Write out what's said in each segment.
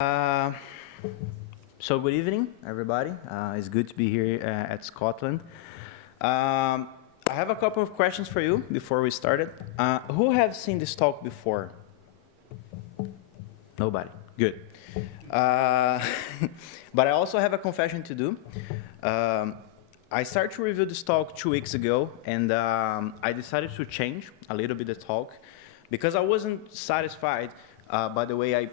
Uh, so good evening, everybody. It's good to be here at Scotland. I have a couple of questions for you before we started. Who have seen this talk before? Nobody. Good. But I also have a confession to do. I started to review this talk 2 weeks ago, and I decided to change a little bit the talk because I wasn't satisfied by the way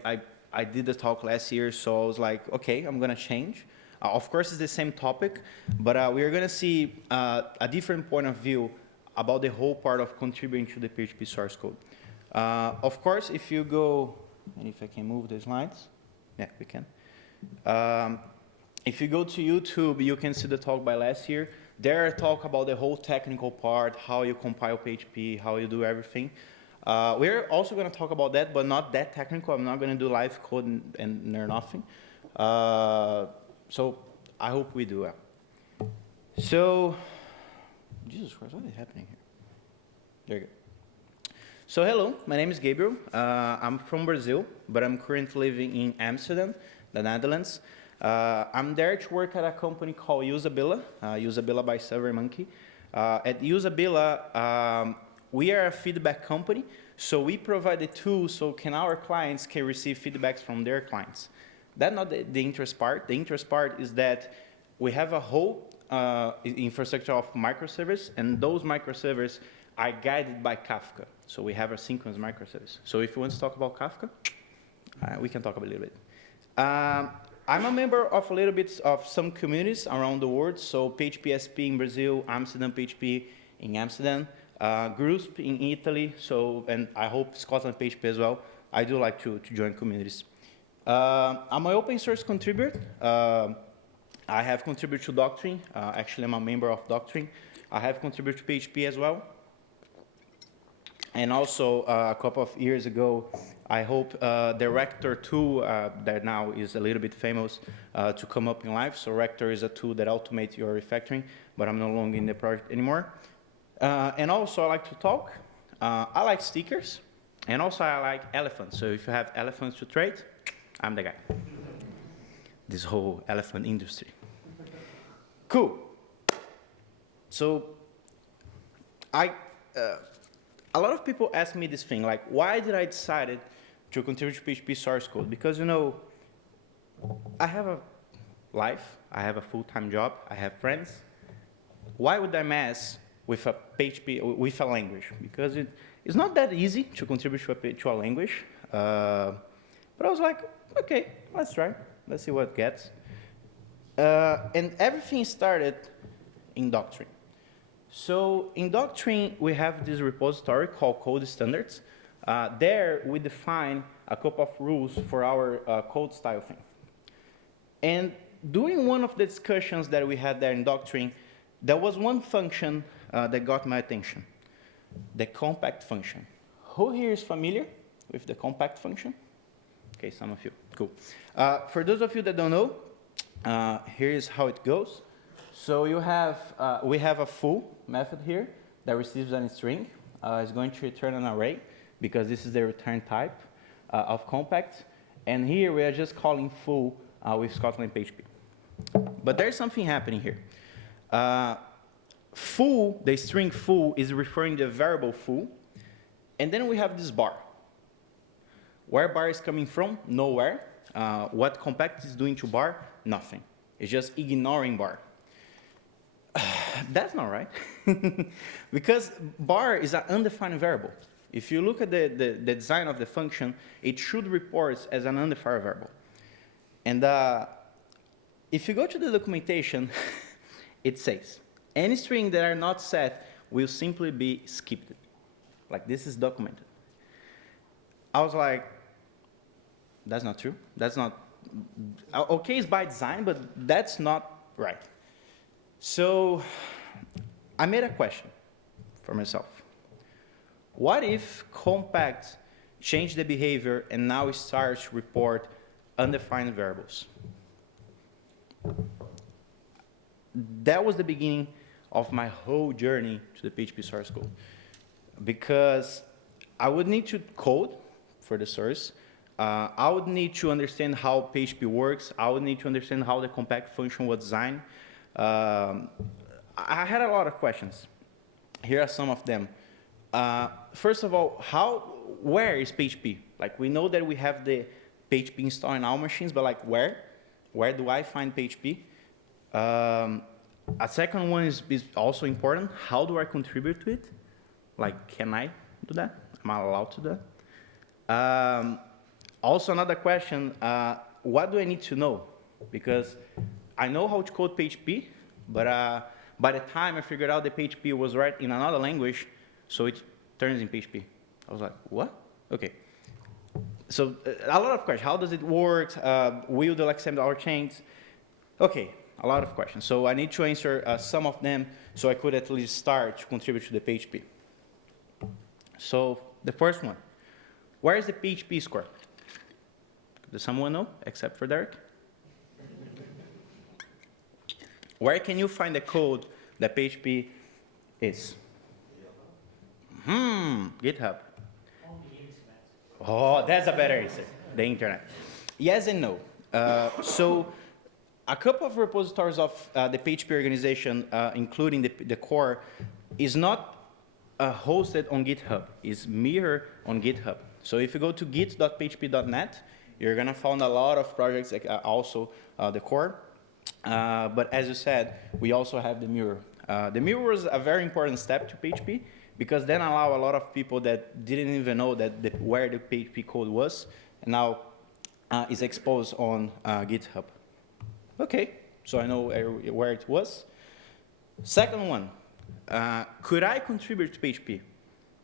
I did the talk last year, so I was like, okay, I'm going to change. Of course, it's the same topic, but we're going to see a different point of view about the whole part of contributing to the PHP source code. Of course, if you go, and if I can move the slides, yeah, we can. If you go to YouTube, you can see the talk by last year. There I talk about the whole technical part, how you compile PHP, how you do everything. We're also going to talk about that, but not that technical. I'm not going to do live code and nothing. So I hope we do well. So, Jesus Christ, what is happening here? There you go. So hello, my name is Gabriel. I'm from Brazil, but I'm currently living in Amsterdam, the Netherlands. I'm there to work at a company called Usabilla, Usabilla by SurveyMonkey. At Usabilla, we are a feedback company, so we provide the tools so our clients can receive feedbacks from their clients. That's not the interest part. The interest part is that we have a whole infrastructure of microservices, and those microservices are guided by Kafka. So we have a synchronous microservice. So if you want to talk about Kafka, we can talk a little bit. I'm a member of a little bit of some communities around the world. So PHP in Brazil, ScotlandPHP in Amsterdam, groups in Italy, and I hope ScotlandPHP as well. I do like to join communities. I'm an open source contributor. I have contributed to Doctrine. Actually, I'm a member of Doctrine. I have contributed to PHP as well. And also, a couple of years ago, I hope the Rector tool that now is a little bit famous to come up in life. So Rector is a tool that automates your refactoring, but I'm no longer in the project anymore. And also, I like to talk. I like stickers. And also, I like elephants. So if you have elephants to trade, I'm the guy. This whole elephant industry. Cool. So, a lot of people ask me this thing, like, why did I decide to contribute to PHP source code? Because, you know, I have a life. I have a full-time job. I have friends. Why would I mess with a PHP, with a language? Because it's not that easy to contribute to a language. But I was like, okay, let's try. Let's see what it gets. And everything started in Doctrine. So in Doctrine, we have this repository called Code Standards. There, we define a couple of rules for our code style thing. And during one of the discussions that we had there in Doctrine, there was one function that got my attention, the compact function. Who here is familiar with the compact function? Okay, some of you. Cool. For those of you that don't know, here is how it goes. So you have, we have a full method here that receives a string. It's going to return an array because this is the return type of compact. And here we are just calling full with ScotlandPHP. But there's something happening here. Full, the string full, is referring to the variable full. And then we have this bar. Where bar is coming from? Nowhere. What compact is doing to bar? Nothing. It's just ignoring bar. That's not right. Because bar is an undefined variable. If you look at the design of the function, it should report as an undefined variable. And if you go to the documentation, it says, any string that are not set will simply be skipped. Like this is documented. I was like, that's not true. That's not, okay, it's by design, but that's not right. So I made a question for myself. What if compact changed the behavior and now it starts to report undefined variables? That was the beginning of my whole journey to the PHP source code. Because I would need to code for the source. I would need to understand how PHP works. I would need to understand how the compact function was designed. I had a lot of questions. Here are some of them. First of all, where is PHP? Like, we know that we have the PHP installed in our machines, but like, where? Where do I find PHP? A second one is also important. How do I contribute to it? Like, can I do that? Am I allowed to do that? Also, another question, what do I need to know? Because I know how to code PHP, but by the time I figured out that PHP was right in another language, so it turns in PHP. I was like, what? Okay. So a lot of questions. How does it work? Will they accept our chains? Okay, a lot of questions. So I need to answer some of them so I could at least start to contribute to the PHP. So the first one, where is the PHP score? Does someone know, except for Derek? Where can you find the code that PHP is? GitHub. Oh, that's a better answer. The internet. Yes and no. So a couple of repositories of the PHP organization, including the core, is not hosted on GitHub. It's mirrored on GitHub. So if you go to git.php.net, you're going to find a lot of projects, like, also the core. But as you said, we also have the mirror. The mirror was a very important step to PHP, because then allow a lot of people that didn't even know that where the PHP code was, and now is exposed on GitHub. Okay, so I know where it was. Second one, could I contribute to PHP?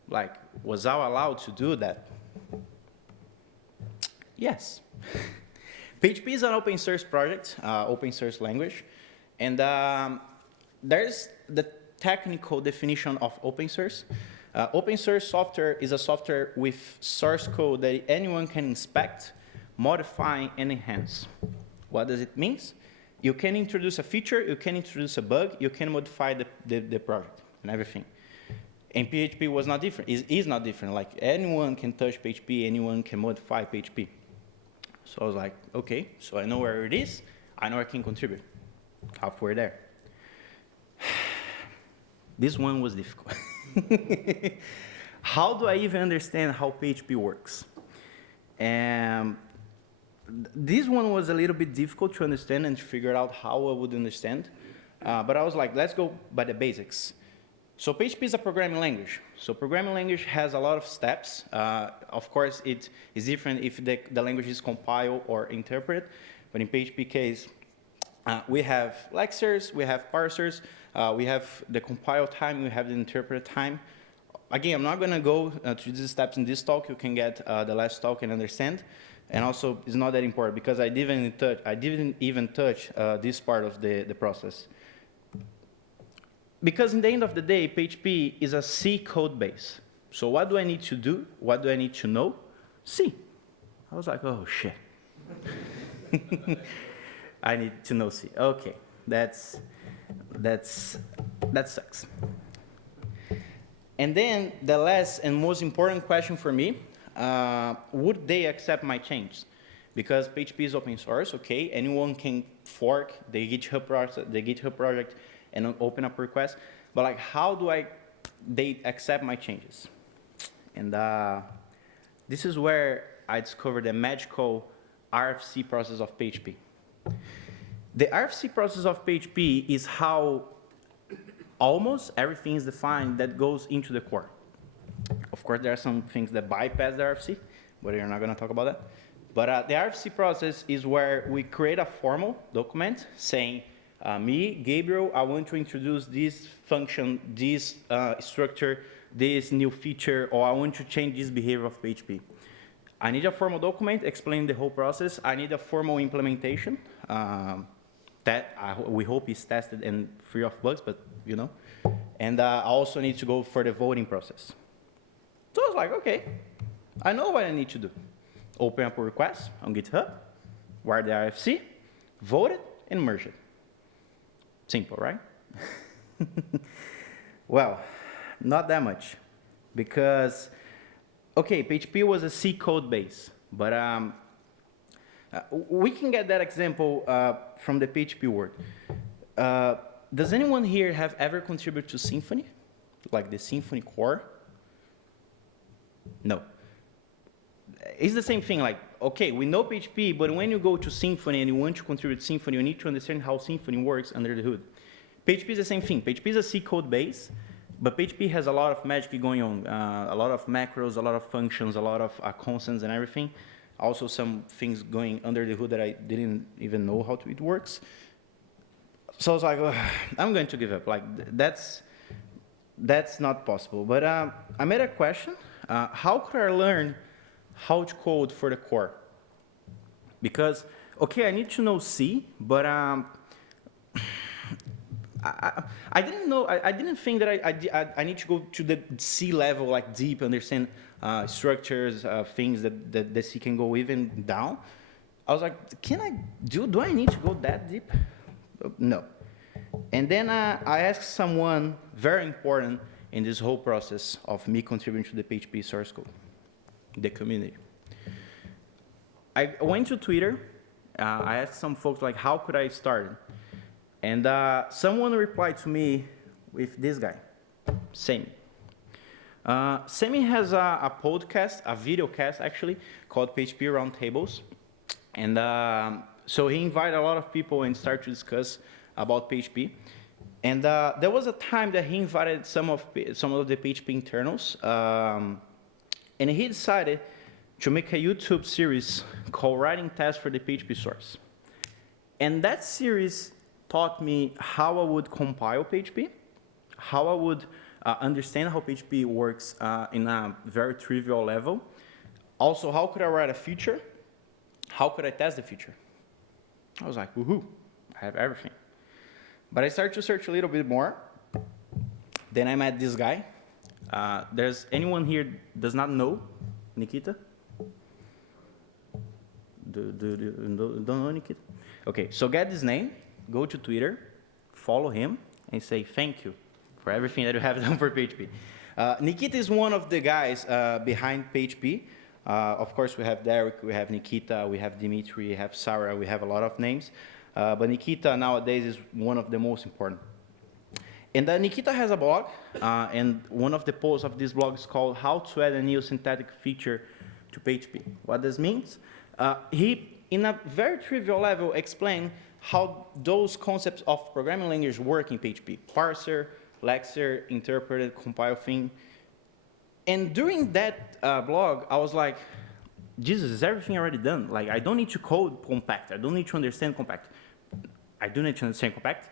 Like, was I allowed to do that? Yes. PHP is an open source project, open source language, and there's the technical definition of open source. Open source software is a software with source code that anyone can inspect, modify, and enhance. What does it mean? You can introduce a feature, you can introduce a bug, you can modify the project and everything. And PHP was not different, is not different. Like, anyone can touch PHP, anyone can modify PHP. So I was like, okay, so I know where it is, I know I can contribute. Halfway there. This one was difficult. How do I even understand how PHP works? And this one was a little bit difficult to understand and to figure out how I would understand. But I was like, let's go by the basics. So PHP is a programming language. So programming language has a lot of steps. Of course, it is different if the language is compiled or interpreted. But in PHP case, we have lexers, we have parsers, we have the compile time, we have the interpret time. Again, I'm not going to go through these steps in this talk. You can get the last talk and understand. And also, it's not that important because I didn't even touch this part of the process. Because in the end of the day, PHP is a C code base. So what do I need to do? What do I need to know? C. I was like, oh, shit. I need to know C. Okay, that sucks. And then the last and most important question for me, would they accept my changes? Because PHP is open source, okay, anyone can fork the GitHub project and open up requests, but like, how do they accept my changes? And this is where I discovered the magical RFC process of PHP. The RFC process of PHP is how almost everything is defined that goes into the core. Of course, there are some things that bypass the RFC, but we're not going to talk about that. But the RFC process is where we create a formal document saying, me, Gabriel, I want to introduce this function, this structure, this new feature, or I want to change this behavior of PHP. I need a formal document explaining the whole process. I need a formal implementation that we hope is tested and free of bugs, but you know. And I also need to go for the voting process. So I was like, okay, I know what I need to do. Open up a request on GitHub, wire the RFC, vote it, and merge it. Simple, right? Well, not that much. Because, okay, PHP was a C code base. But we can get that example from the PHP world. Does anyone here have ever contributed to Symfony? Like the Symfony core? No. It's the same thing, like, okay, we know PHP, but when you go to Symfony and you want to contribute to Symfony, you need to understand how Symfony works under the hood. PHP is the same thing. PHP is a C code base, but PHP has a lot of magic going on, a lot of macros, a lot of functions, a lot of constants and everything. Also some things going under the hood that I didn't even know how it works. So I was like, oh, I'm going to give up. Like, that's not possible. But I made a question. How could I learn how to code for the core? Because, okay, I need to know C, but I didn't know, I didn't think that I need to go to the C level, like deep, understand structures, things that the C can go even down. I was like, do I need to go that deep? No. And then I asked someone very important in this whole process of me contributing to the PHP source code, the community. I went to Twitter. I asked some folks, like, how could I start? And someone replied to me with this guy, Sammy. Sammy has a podcast, a video cast actually, called PHP Roundtables. And so he invited a lot of people and started to discuss about PHP. And there was a time that he invited some of the PHP internals, and he decided to make a YouTube series called Writing Tests for the PHP Source. And that series taught me how I would compile PHP, how I would understand how PHP works in a very trivial level. Also, how could I write a feature? How could I test the feature? I was like, woohoo, I have everything. But I started to search a little bit more. Then I met this guy. There's anyone here does not know Nikita? Don't know Nikita? Okay, so get his name, go to Twitter, follow him, and say thank you for everything that you have done for PHP. Nikita is one of the guys behind PHP. Of course, we have Derek, we have Nikita, we have Dimitri, we have Sarah, we have a lot of names. But Nikita nowadays is one of the most important. And Nikita has a blog, and one of the posts of this blog is called How to Add a New Synthetic Feature to PHP. What this means? He, in a very trivial level, explained how those concepts of programming language work in PHP. Parser, lexer, interpreted, compile thing. And during that blog, I was like, Jesus, is everything already done? Like, I don't need to code compact. I don't need to understand compact. I do need to understand compact.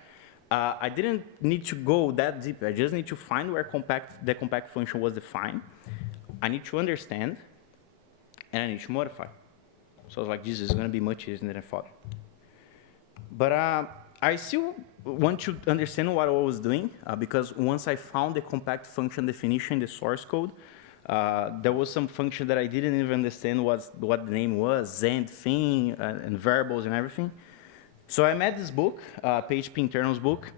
I didn't need to go that deep. I just need to find where the compact function was defined. I need to understand, and I need to modify. So I was like, Jesus, it's going to be much easier than I thought. But I still want to understand what I was doing, because once I found the compact function definition in the source code, there was some function that I didn't even understand what the name was, Zend thing, and variables and everything. So I made this book, PHP Internals book.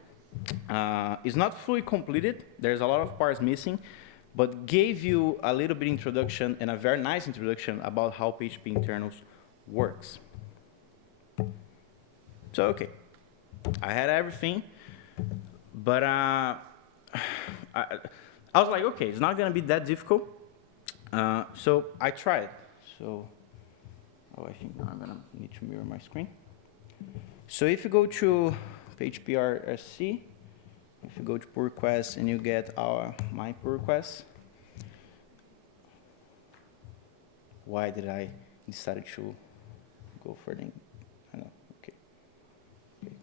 It's not fully completed. There's a lot of parts missing, but gave you a little bit introduction and a very nice introduction about how PHP Internals works. So, okay, I had everything, but I was like, okay, it's not going to be that difficult. So I tried. So, I think now I'm going to need to mirror my screen. So if you go to PHP-RSC, if you go to pull requests and you get my pull requests, why did I decide to go for the, I know, okay,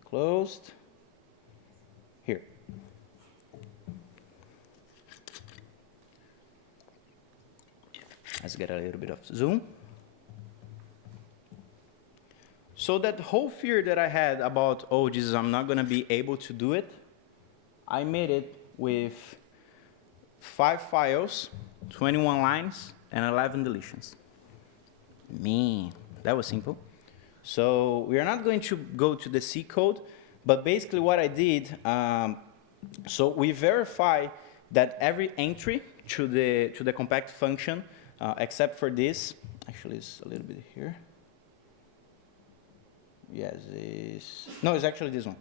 closed, here. Let's get a little bit of zoom. So that whole fear that I had about, oh, Jesus, I'm not going to be able to do it, I made it with 5 files, 21 lines, and 11 deletions. Man, that was simple. So we are not going to go to the C code, but basically what I did, so we verify that every entry to the compact function, except for this, Actually, it's a little bit here. Yes, no, it's actually this one.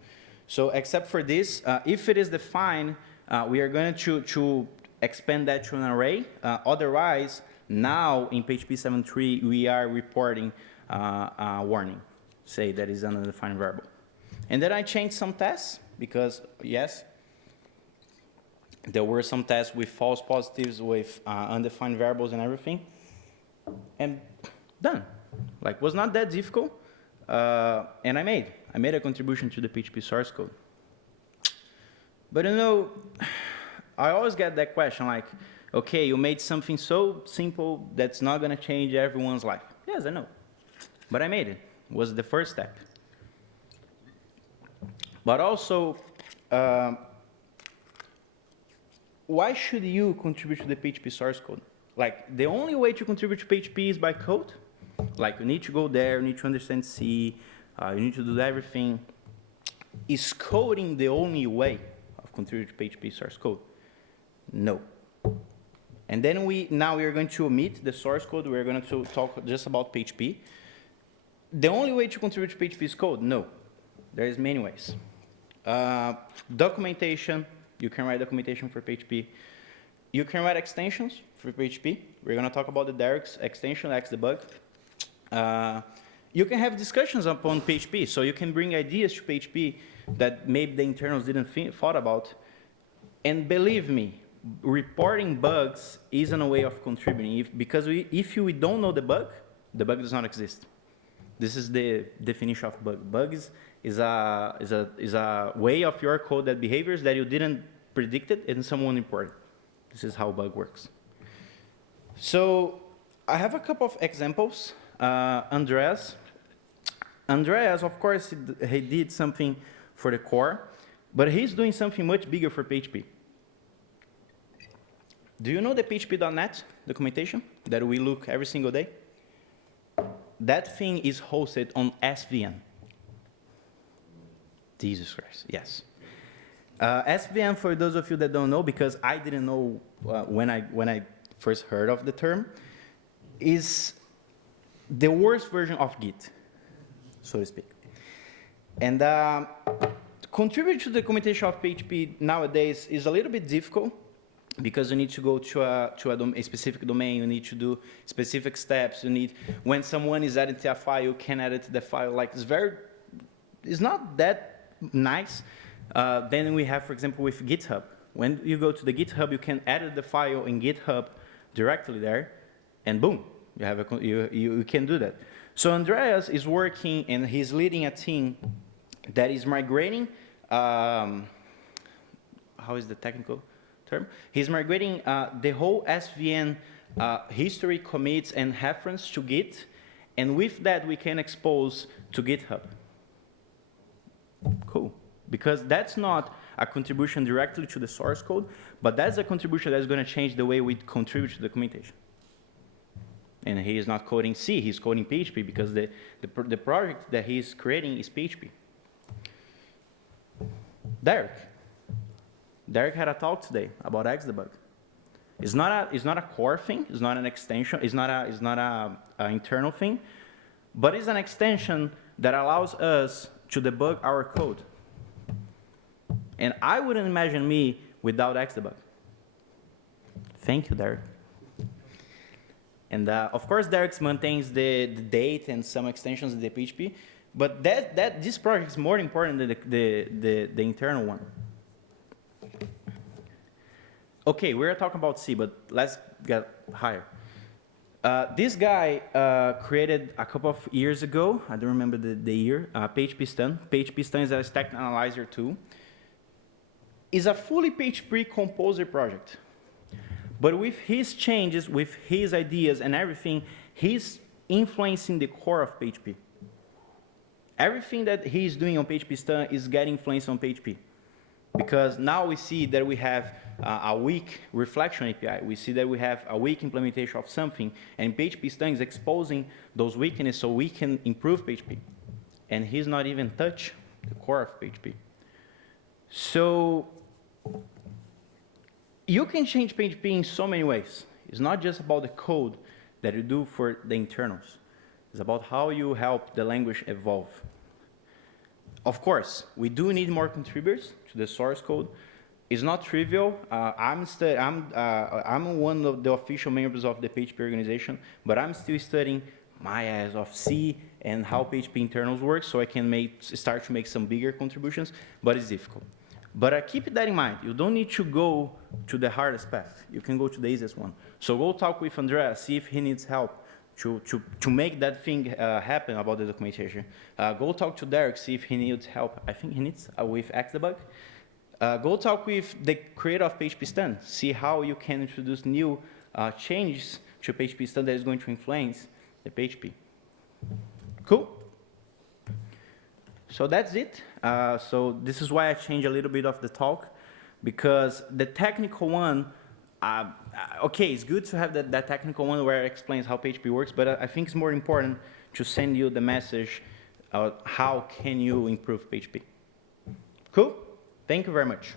So except for this, if it is defined, we are going to expand that to an array. Otherwise, now in PHP 7.3, we are reporting a warning, say that is an undefined variable. And then I changed some tests because, yes, there were some tests with false positives, with undefined variables and everything. And done. Like, was not that difficult. And I made a contribution to the PHP source code. But you know, I always get that question like, okay, you made something so simple that's not going to change everyone's life. Yes, I know. But I made it. It was the first step. But also, why should you contribute to the PHP source code? Like, the only way to contribute to PHP is by code. Like, you need to go there, you need to understand C, you need to do everything. Is coding the only way of contributing to PHP source code? No. And then now we are going to omit the source code. We're going to talk just about PHP. The only way to contribute to PHP is code? No. There's many ways. Documentation. You can write documentation for PHP. You can write extensions for PHP. We're going to talk about the Derek's extension, Xbug. You can have discussions upon PHP, so you can bring ideas to PHP that maybe the internals didn't thought about. And believe me, reporting bugs isn't a way of contributing. Because if we don't know the bug does not exist. This is the definition of bug. Bugs is a way of your code that behaviors that you didn't predict it and someone important. This is how bug works. So I have a couple of examples. Andreas, of course, he did something for the core, but he's doing something much bigger for PHP. Do you know the PHP.NET documentation that we look every single day? That thing is hosted on SVN. Jesus Christ, yes. SVN, for those of you that don't know, because I didn't know when I first heard of the term, is the worst version of Git, so to speak. And contribute to the documentation of PHP nowadays is a little bit difficult because you need to go to a specific domain, you need to do specific steps, you need, when someone is editing a file, you can edit the file, like it's not that nice. Then we have, for example, with GitHub. When you go to the GitHub, you can edit the file in GitHub directly there, and boom, you have you can do that. So Andreas is working, and he's leading a team that is migrating. How is the technical term? He's migrating the whole SVN history, commits, and reference to Git, and with that we can expose to GitHub. Cool. Because that's not a contribution directly to the source code, but that's a contribution that's going to change the way we contribute to the documentation. And he is not coding C, he's coding PHP because the project that he's creating is PHP. Derek had a talk today about Xbug. It's not a core thing, it's not an extension, it's not a internal thing, but it's an extension that allows us to debug our code. And I wouldn't imagine me without Xbug. Thank you, Derek. And of course, Derek maintains the date and some extensions in the PHP, but this project is more important than the internal one. Okay, we're talking about C, but let's get higher. This guy created a couple of years ago, I don't remember the year, PagePiston. PagePiston is a stack analyzer tool. It's a fully PHP composer project. But with his changes, with his ideas and everything, he's influencing the core of PHP. Everything that he's doing on PagePiston is getting influenced on PHP. Because now we see that we have a weak reflection API. We see that we have a weak implementation of something, and PagePiston is exposing those weaknesses so we can improve PHP. And he's not even touched the core of PHP. So you can change PHP in so many ways. It's not just about the code. that you do for the internals. It's about how you help the language evolve. Of course, we do need more contributors to the source code. It's not trivial. I'm one of the official members of the PHP organization, but I'm still studying my ass off C and how PHP internals work, so I can start to make some bigger contributions, but it's difficult. But keep that in mind. You don't need to go to the hardest path. You can go to the easiest one. So go talk with Andrea, see if he needs help to make that thing happen about the documentation. Go talk to Derek, see if he needs help. I think he needs with Xbug. Go talk with the creator of PagePiston. See how you can introduce new changes to PagePiston that is going to influence the PHP. Cool? So that's it. So this is why I changed a little bit of the talk, because the technical one, okay, it's good to have that technical one where it explains how PHP works, but I think it's more important to send you the message how can you improve PHP. Cool? Thank you very much.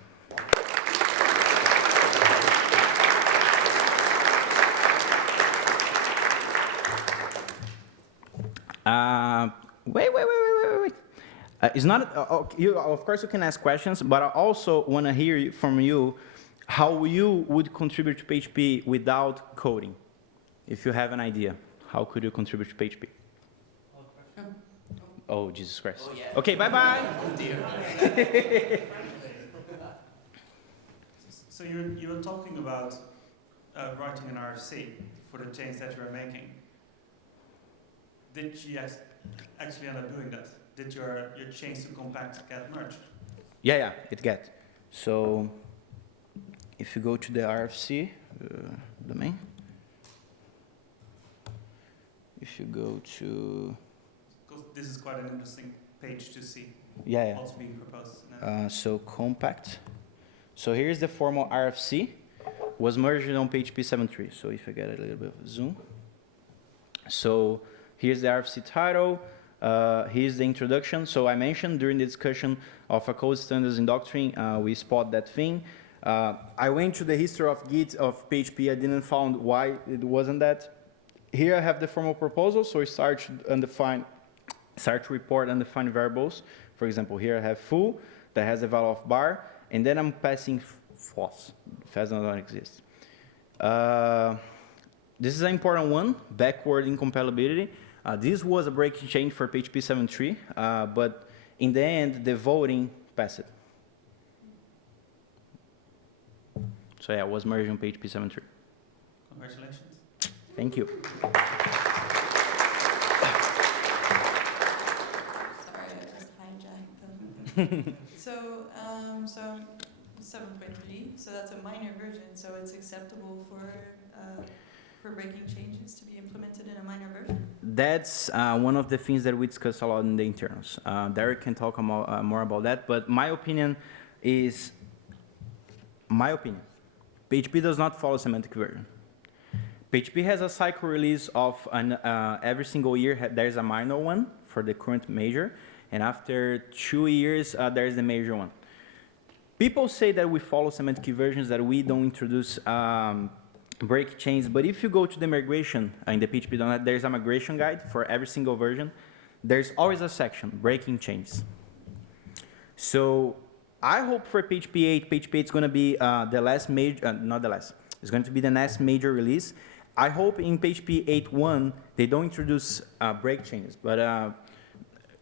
Wait. It's not, of course you can ask questions, but I also want to hear from you how you would contribute to PHP without coding. If you have an idea, how could you contribute to PHP? Oh, Jesus Christ. Oh, yeah. Okay, bye-bye. Oh, dear. So you were talking about writing an RFC for the change that you are making. Did you actually end up doing that? Did your change to compact get merged? Yeah, it get. So if you go to the RFC domain, if you go to... Because this is quite an interesting page to see. Yeah. What's being proposed. So compact. So here's the formal RFC. Was merged on PHP 7.3. So if I get a little bit of zoom. So here's the RFC title. Here's the introduction. So I mentioned during the discussion of a code standards in Doctrine, we spot that thing. I went to the history of Git of PHP. I didn't find why it wasn't that. Here I have the formal proposal. So we start to report undefined variables. For example, here I have full that has a value of bar, and then I'm passing false. False does not exist. This is an important one, backward incompatibility. This was a breaking change for PHP 7.3, but in the end, the voting passed it. So yeah, it was merged on PHP 7.3. Congratulations. Thank you. Sorry, I just hijacked them. So 7.3, so that's a minor version, so it's acceptable for breaking changes to be implemented in a minor version? That's one of the things that we discuss a lot in the internals. Derek can talk more about that, but my opinion is, PHP does not follow semantic version. PHP has a cycle release of every single year. There's a minor one for the current major, and after 2 years, there's the major one. People say that we follow semantic versions, that we don't introduce break chains, but if you go to the migration in the PHP.NET, there's a migration guide for every single version. There's always a section, breaking chains. So I hope for PHP 8, PHP 8 is going to be the last major, not the last, it's going to be the next major release. I hope in PHP 8.1 they don't introduce break chains, but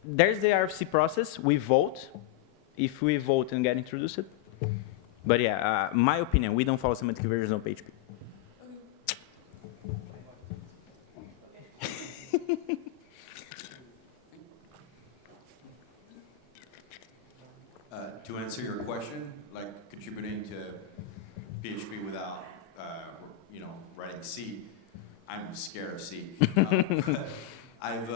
there's the RFC process. We vote. If we vote and get introduced. But yeah, my opinion, we don't follow semantic versions on PHP. To answer your question, like contributing to PHP without, writing C, I'm scared of C. I've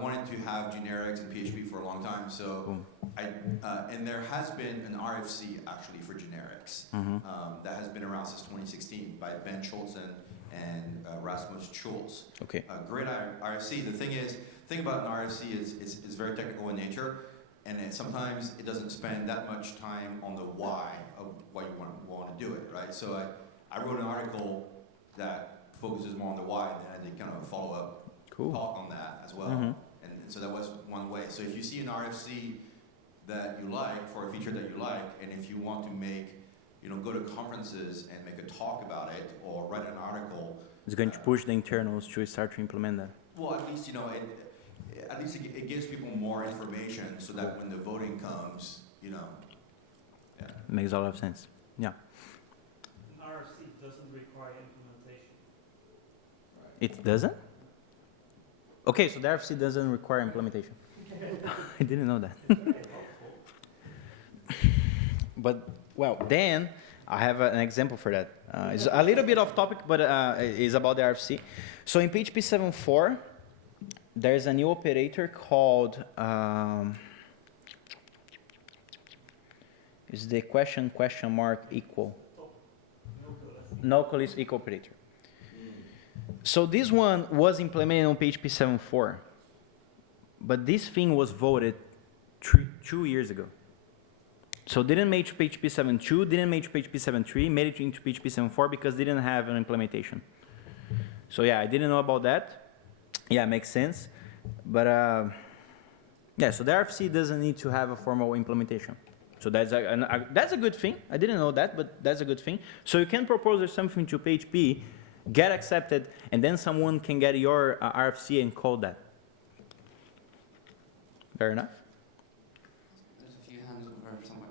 wanted to have generics in PHP for a long time, so and there has been an RFC actually for generics that has been around since 2016 by Ben Schultz and Rasmus Schultz. Okay. Great RFC. The thing about an RFC is it's very technical in nature, and sometimes it doesn't spend that much time on the why of why you want to do it, right? So I wrote an article that focuses more on the why, then I did kind of a follow-up Cool. talk on that as well. Mhm. And so that was one way. So if you see an RFC that you like, for a feature that you like, and if you want to make, go to conferences and make a talk about it, or write an article. It's going to push the internals to start to implement that. Well, at least, it gives people more information so that when the voting comes, yeah. Makes a lot of sense. Yeah. An RFC doesn't require implementation. It doesn't? Okay, so the RFC doesn't require implementation. I didn't know that. But, well, then I have an example for that. It's a little bit off topic, but it's about the RFC. So in PHP 7.4, there's a new operator called, is the question mark equal. Null is equal operator. So this one was implemented on PHP 7.4, but this thing was voted 2 years ago. So didn't make PHP 7.2, didn't make PHP 7.3, made it into PHP 7.4 because they didn't have an implementation. So yeah, I didn't know about that. Yeah, makes sense. But yeah, so the RFC doesn't need to have a formal implementation. So that's a good thing. I didn't know that, but that's a good thing. So you can propose something to PHP, get accepted, and then someone can get your RFC and call that. Fair enough? There's a few hands over somewhere.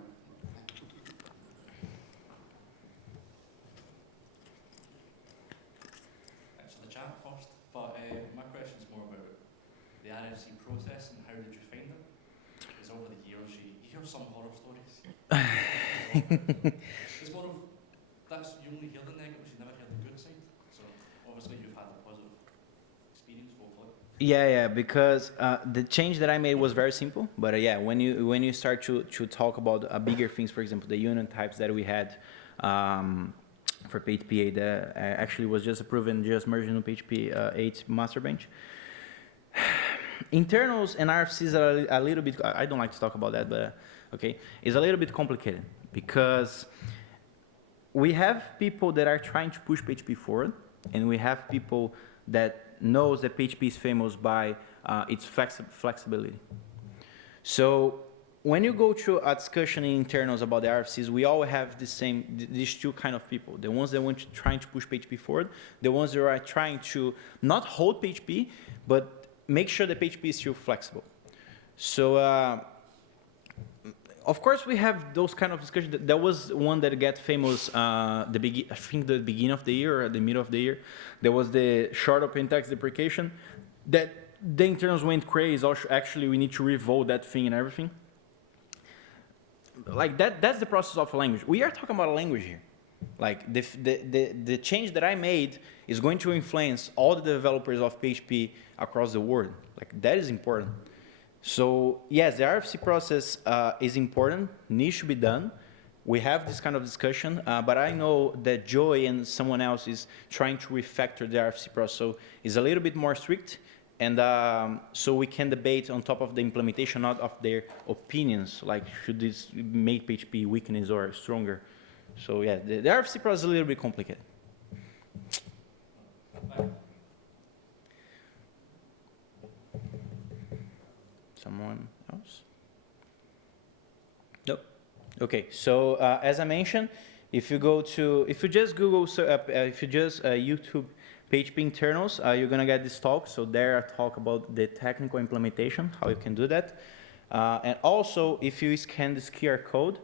Actually, the chat first, but my question is more about the RFC process and how did you find it? Because over the years you hear some horror stories. It's more of, you only hear the negatives, you never hear the good side. So obviously you've had a positive experience, hopefully. Yeah, because the change that I made was very simple. But yeah, when you start to talk about bigger things, for example, the unit types that we had for PHP 8, that actually was just approved and just merged into PHP 8 master bench. Internals and RFCs are a little bit, I don't like to talk about that, but okay, it's a little bit complicated because we have people that are trying to push PHP forward, and we have people that knows that PHP is famous by its flexibility. So when you go to a discussion in internals about the RFCs, we all have these two kind of people. The ones that want trying to push PHP forward, the ones that are trying to not hold PHP, but make sure that PHP is still flexible. So of course we have those kind of discussions. There was one that got famous I think the beginning of the year or the middle of the year. There was the short open text deprecation that the internals went crazy. Actually, we need to revolt that thing and everything. Like that's the process of a language. We are talking about a language here. Like the change that I made is going to influence all the developers of PHP across the world. Like that is important. So yes, the RFC process is important, needs to be done. We have this kind of discussion, but I know that Joey and someone else is trying to refactor the RFC process, so it's a little bit more strict, and so we can debate on top of the implementation, not of their opinions, like should this make PHP weakness or stronger. So yeah, the RFC process is a little bit complicated. Someone else? Nope. Okay, so as I mentioned, if you just Google, if you just YouTube PHP internals, you're gonna get this talk. So there I talk about the technical implementation, how you can do that. And also, if you scan this QR code,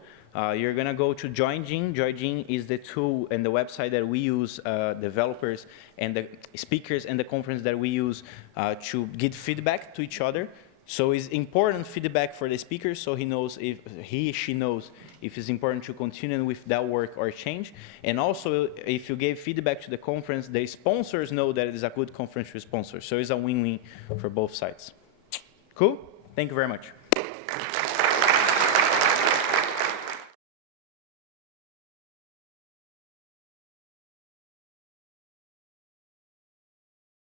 you're gonna go to JoinGene. JoinGene is the tool and the website that we use, developers and the speakers and the conference that we use to give feedback to each other. So it's important feedback for the speaker, so he knows if she knows if it's important to continue with that work or change. And also, if you gave feedback to the conference, the sponsors know that it is a good conference to sponsor. So it's a win-win for both sides. Cool? Thank you very much.